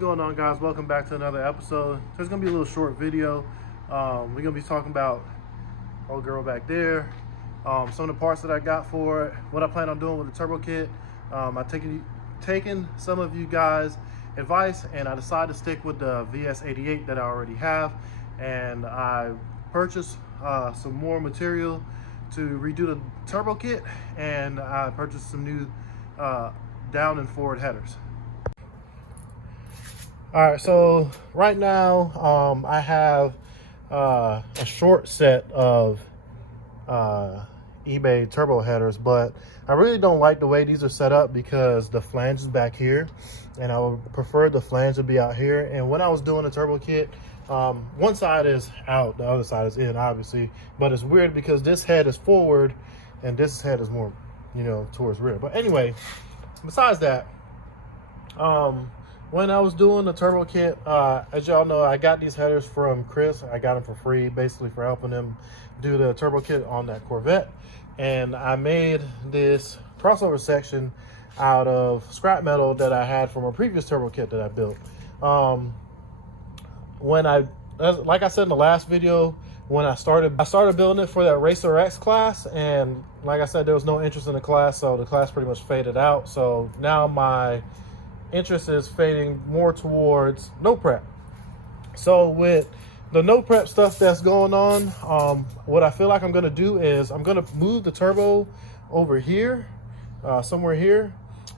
going on, guys? Welcome back to another episode. So it's gonna be a little short video. We're gonna be talking about old girl back there, some of the parts that I got for it, what I plan on doing with the turbo kit. I've taken some of you guys' advice, and I decided to stick with the VS88 that I already have, and I purchased some more material to redo the turbo kit, and I purchased some new down and forward headers. All right, so right now I have a short set of eBay turbo headers, but I really don't like the way these are set up because the flange is back here, and I would prefer the flange to be out here. And when I was doing the turbo kit, one side is out, the other side is in, obviously, but it's weird because this head is forward and this head is more, you know, towards rear. But anyway, besides that, when I was doing the turbo kit, as y'all know, I got these headers from Chris. I got them for free, basically for helping him do the turbo kit on that Corvette. And I made this crossover section out of scrap metal that I had from a previous turbo kit that I built. Like I said in the last video, when I started building it for that Racer X class, and like I said, there was no interest in the class, so the class pretty much faded out. So now my interest is fading more towards no prep. So with the no prep stuff that's going on, what I feel like I'm gonna do is I'm gonna move the turbo over here, somewhere here,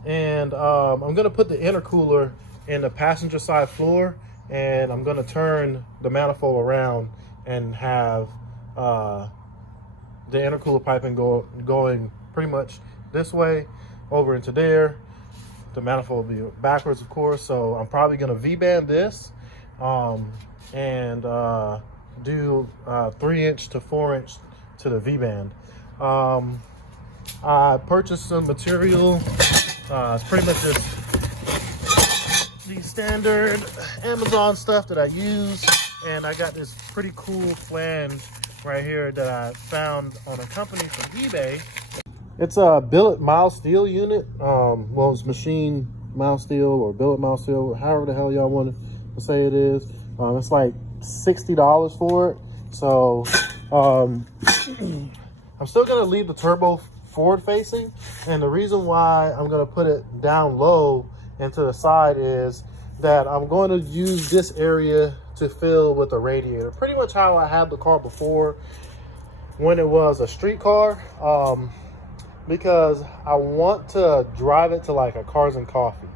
and I'm gonna put the intercooler in the passenger side floor, and I'm gonna turn the manifold around and have the intercooler piping going pretty much this way over into there. The manifold will be backwards, of course, so I'm probably going to V-band this and do 3-inch to 4-inch to the V-band. I purchased some material. It's pretty much just the standard Amazon stuff that I use, and I got this pretty cool flange right here that I found on a company from eBay. It's a billet mild steel unit. Well, it's machine mild steel or billet mild steel, however the hell y'all want to say it is. It's like $60 for it. So I'm still gonna leave the turbo forward facing, and the reason why I'm gonna put it down low and to the side is that I'm going to use this area to fill with a radiator, pretty much how I had the car before when it was a street car. Because I want to drive it to like a Cars and Coffee.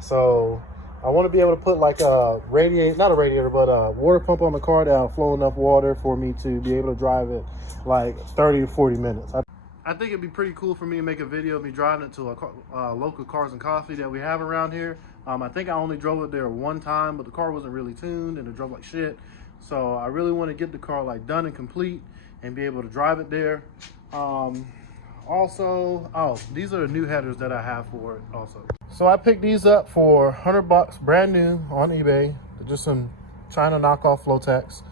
So I want to be able to put like a radiator, not a radiator, but a water pump on the car that'll flow enough water for me to be able to drive it like 30 to 40 minutes. I think it'd be pretty cool for me to make a video of me driving it to a local Cars and Coffee that we have around here. I think I only drove it there one time, but the car wasn't really tuned and it drove like shit. So I really want to get the car like done and complete and be able to drive it there. Also, these are the new headers that I have for it also. So I picked these up for 100 bucks, brand new on eBay. They're just some China knockoff Flotex.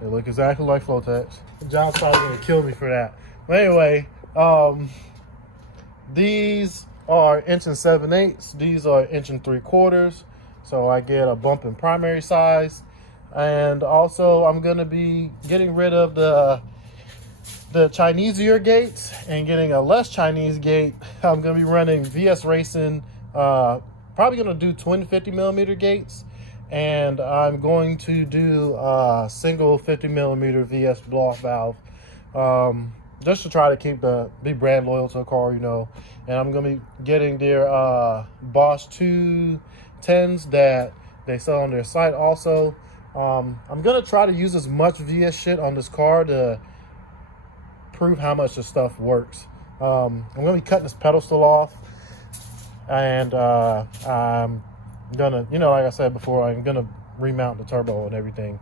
They look exactly like Flotex. John's probably gonna kill me for that. But anyway, these are 1 7/8. These are 1 3/4. So I get a bump in primary size. And also I'm gonna be getting rid of the Chinese ear gates and getting a less Chinese gate. I'm gonna be running VS Racing, probably gonna do twin 50mm gates, and I'm going to do a single 50mm VS blow-off valve, just to try to be brand loyal to the car, you know. And I'm gonna be getting their Bosch 210s that they sell on their site also. I'm gonna try to use as much VS shit on this car to prove how much the stuff works. I'm gonna be cutting this pedestal off, and I'm gonna, you know, like I said before, I'm gonna remount the turbo and everything.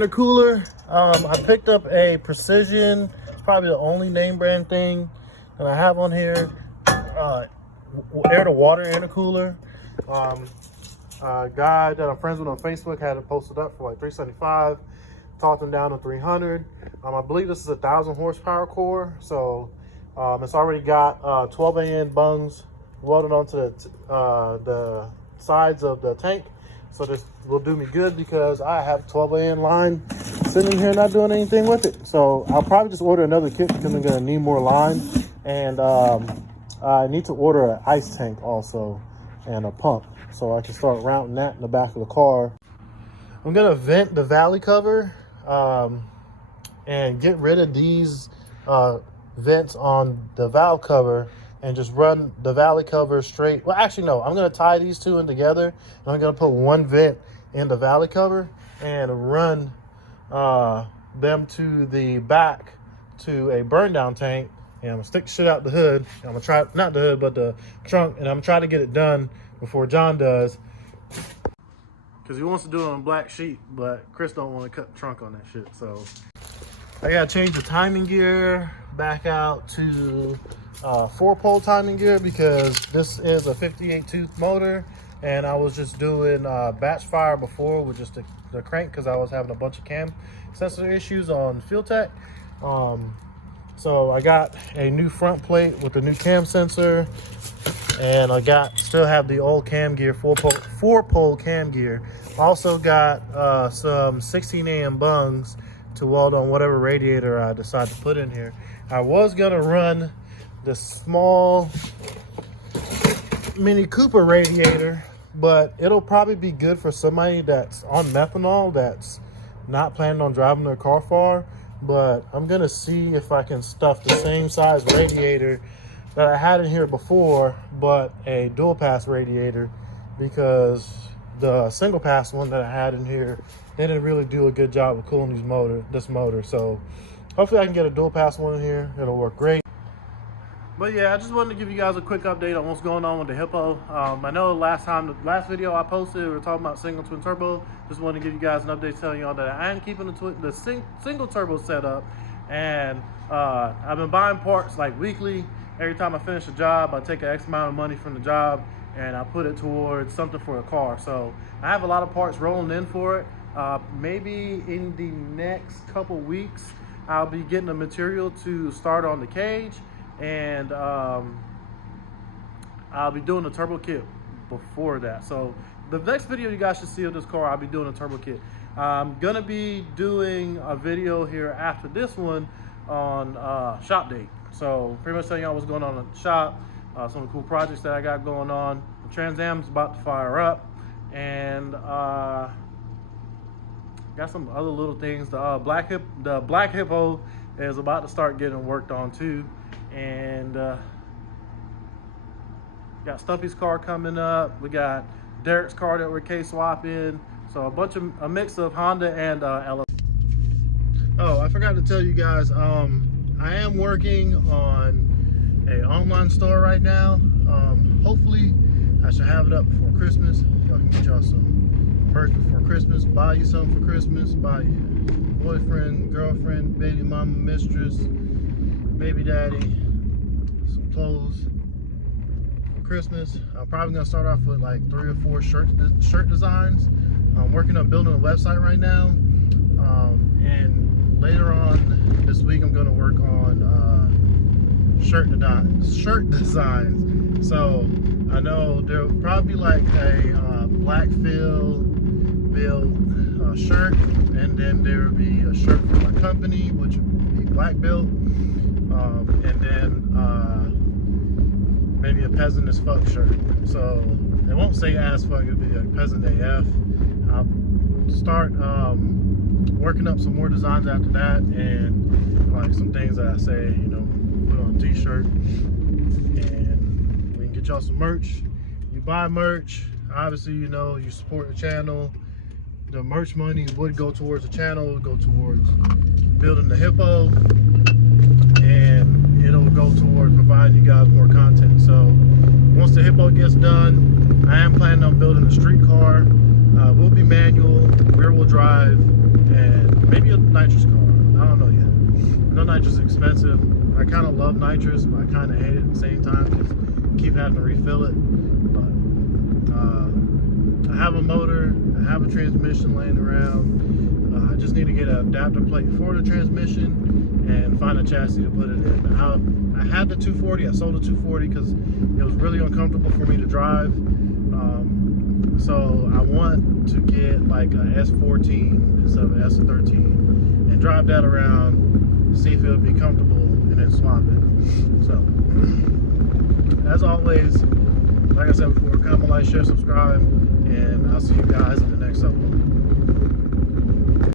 Intercooler, I picked up a Precision. It's probably the only name brand thing that I have on here. Air to water intercooler. A guy that I'm friends with on Facebook had it posted up for like $375. Talked them down to 300. I believe this is a 1,000 horsepower core, so it's already got 12 AN bungs welded onto the sides of the tank. So this will do me good because I have 12AN line sitting here not doing anything with it. So I'll probably just order another kit because I'm gonna need more line. And I need to order an ice tank also and a pump so I can start routing that in the back of the car. I'm gonna vent the valley cover and get rid of these vents on the valve cover and just run the valley cover straight. Well, actually, no, I'm gonna tie these two in together and I'm gonna put one vent in the valley cover and run them to the back to a burn down tank. And I'm gonna stick shit out the hood. I'm gonna try, not the hood, but the trunk, and I'm gonna try to get it done before John does. Cause he wants to do it on black sheet, but Chris don't want to cut the trunk on that shit. So I gotta change the timing gear back out to 4-pole timing gear because this is a 58 tooth motor, and I was just doing batch fire before with just the crank because I was having a bunch of cam sensor issues on Field Tech. So I got a new front plate with the new cam sensor, and I still have the old cam gear, 4-pole cam gear. Also got some 16AM bungs to weld on whatever radiator I decide to put in here. I was gonna run the small Mini Cooper radiator, but it'll probably be good for somebody that's on methanol that's not planning on driving their car far. But I'm gonna see if I can stuff the same size radiator that I had in here before, but a dual pass radiator, because the single pass one that I had in here, they didn't really do a good job of cooling this motor. So hopefully I can get a dual pass one in here. It'll work great. But yeah, I just wanted to give you guys a quick update on what's going on with the Hippo. I know the last video I posted, we were talking about single twin turbo. Just wanted to give you guys an update telling y'all that I am keeping the single turbo set up. And I've been buying parts like weekly. Every time I finish a job, I take an X amount of money from the job and I put it towards something for a car. So I have a lot of parts rolling in for it. Maybe in the next couple weeks, I'll be getting the material to start on the cage. And I'll be doing a turbo kit before that. So the next video you guys should see of this car, I'll be doing a turbo kit. I'm gonna be doing a video here after this one on shop date. So pretty much telling y'all what's going on at the shop, some of the cool projects that I got going on. The Trans Am's about to fire up, and got some other little things. The black Hippo is about to start getting worked on too. And got Stumpy's car coming up. We got Derek's car that we're K-swapping. So a mix of Honda and LS. Oh, I forgot to tell you guys, I am working on an online store right now. Hopefully I should have it up before Christmas. Y'all can get y'all some merch before Christmas, buy you something for Christmas, buy you boyfriend, girlfriend, baby mama, mistress, baby daddy, some clothes for Christmas. I'm probably gonna start off with like 3 or 4 shirt designs. I'm working on building a website right now, and later on this week I'm gonna work on shirt designs. So I know there'll probably be like a black fill build shirt, and then there will be a shirt for my company, which would be black built. And then maybe a peasant as fuck shirt. So they won't say as fuck, it'll be like peasant AF. I'll start working up some more designs after that, and like some things that I say, you know, put on a t-shirt, and we can get y'all some merch. You buy merch, obviously, you know, you support the channel. The merch money would go towards the channel, would go towards building the Hippo, and it'll go toward providing you guys more content. So once the Hippo gets done, I am planning on building a street car. Will be manual, rear wheel drive, and maybe a nitrous car. I don't know yet. I know nitrous is expensive. I kind of love nitrous, but I kind of hate it at the same time because I keep having to refill it. But I have a motor, I have a transmission laying around. I just need to get an adapter plate for the transmission and find a chassis to put it in. I had the 240, I sold the 240 because it was really uncomfortable for me to drive. So I want to get like a S14 instead of an S13 and drive that around, see if it'll be comfortable, and then swap it. So as always, like I said before, comment, like, share, subscribe, and I'll see you guys in the next episode.